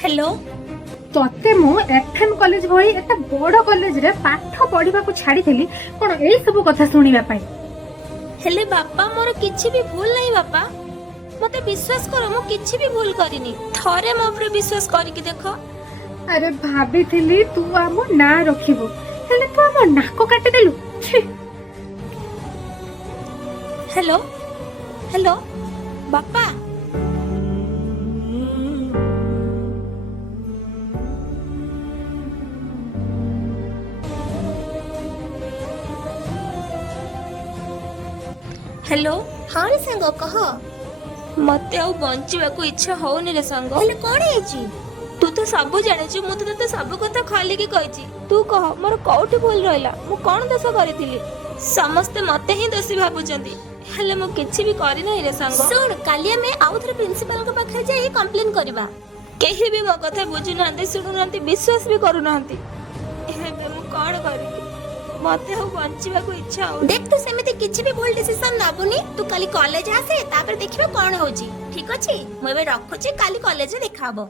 Hello तते मु FM college भई एटा बड़ कॉलेज रे पाठ पढ़िबा को छाड़ी थली कोन एई सब कथा सुनिबा पाई। हेले बापा मोर किछि भी भूल नहीं बापा मते विश्वास करो मु किछि भी भूल करिनी थरे मो ऊपर विश्वास करिकि देखो। अरे भाभी थली तू आम ना रखिबो हेले तू आम नाको काटी देलु छी। हेलो हेलो बापा हेलो हाँ रे सांग कह मते आउ बंचिबा को इच्छा होउनी रे संग। हेले कोन हेची तू तो सब जानिछु मु तो तते सब कथा खाली की कहिची तू कह मोर कोठी भूल रहला मु कोन दोष करिथिली समस्त मते ही दोषी भाबुचंदी हेले मु किछि भी करि नै रे संग। सुन कालिया में आउ थरे प्रिंसिपल के पाखे जाई कंप्लेन करबा केही भी मो कथा बुझु नांती सुनु नांती विश्वास भी करू नांती हेबे मु कोन करि मते हो बंचिबा को इच्छा हो। देख तू सेमिति किछि भी भूल डिसीजन नबुनी तू काली कॉलेज आसे तापर देखिबा कोन होची ठीक अछि मु एबे रखुची काली कॉलेज रे देखाबो।